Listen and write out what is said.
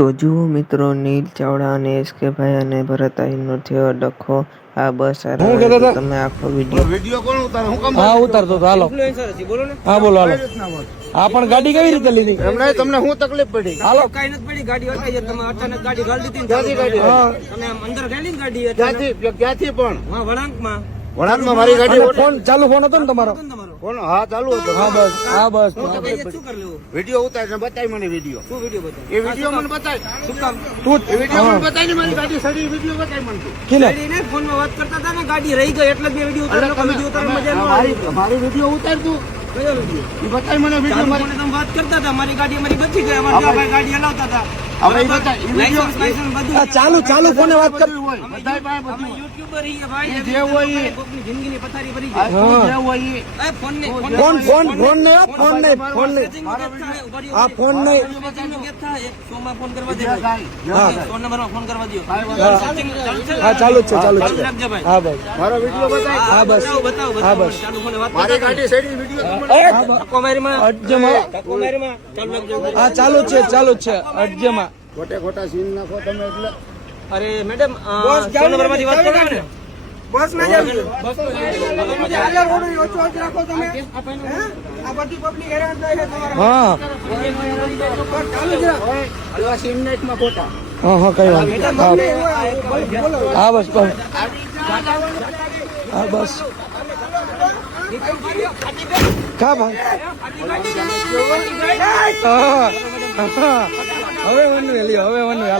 તો જુઓ મિત્રો, નીલ ચાવડા અને એસકે ભાઈ અને ભરતભાઈનો થયો ડખો. આ બસ તમે આખો વિડીયો કોણ ઉતારે? હું કામ ઉતારતો હતો? હાલો ઇન્ફ્લુએન્સર હતી, બોલો ને. હા બોલો હાલો. આ પણ ગાડી કેવી રીતે લીધી? એમને તમને શું તકલીફ પડી? હાલો કઈ નથી પડી, ગાડી અટકાઈ છે. તમે અચાનક ગાડી ગાળી દીધી. ક્યાંથી ગાડી? તમે આમ અંદર ગાડી ને ગાડી ક્યાંથી પણ વળાંકમાં મારી ગાડી ફોન ચાલુ ફોન હતો ને તમારો? કોણ? હા ચાલુ હતો. હા બસ શું કરી લેવું? વિડીયો ઉતાર બતાવી મને વિડીયો. શું વિડીયો બતાવ? એ વિડીયો મને બતાવી. શું કામ? તું એ વિડીયો મને બતાવી મારી ગાડી સડી વિડીયો બતાવી મને તું. કિલે ગાડીને ફોનમાં વાત કરતા હતા ને, ગાડી રહી ગઈ એટલે બે વિડીયો ઉતાર્યો. વિડીયો ઉતારવા મજા ન આવી. મારી વિડીયો ઉતાર તું. કયો વિડીયો? એ બતાવી મને વિડીયો. ચાલુ ફોને તમે વાત કરતા હતા, મારી ગાડી અમારી બચી ગઈ. અમારા ભાઈ ગાડી હલાવતા હતા. હવે એ બતાવી. એ વિડીયો લાયસન્સ બધું ચાલુ ફોને વાત કર. બધાય પાસે અમે બધું. યુટ્યુબર છીએ ભાઈ. જે હોય એ. કોકની જિંદગીની પથારી ભરી આ જાય. તું જે હોય એ. એ ફોન ને ફોન નહીં આ ફોન નહીં. ફોન કરવા દે. હા. ફોન નંબરમાં ફોન કરવા દો. હા ચાલુ જ છે ચાલુ જ છે. રાખજે ભાઈ. હા ભાઈ મારો વિડીયો બતાવી. હા બસ બતાવો. હા બસ. ચાલુ ફોને વાત મારી કરતા ગાડી સડી વિડીયો તમને કોમેરીમાં અડજમાં કોમેરીમાં ચાલુ રાખજો. હા ચાલુ જ છે અડજમાં. ખોટા સીન નાખો તમે એટલે. અરે મેડમ ફોન નંબરમાંથી વાત કરો ને. બસ ના જાવ. હા હલવા સીન નાખમાં ખોટા. હા કઈ વાત નહીં. હા બસ બસ હા બસ કા ભાઈ હવે વનુ હાલો.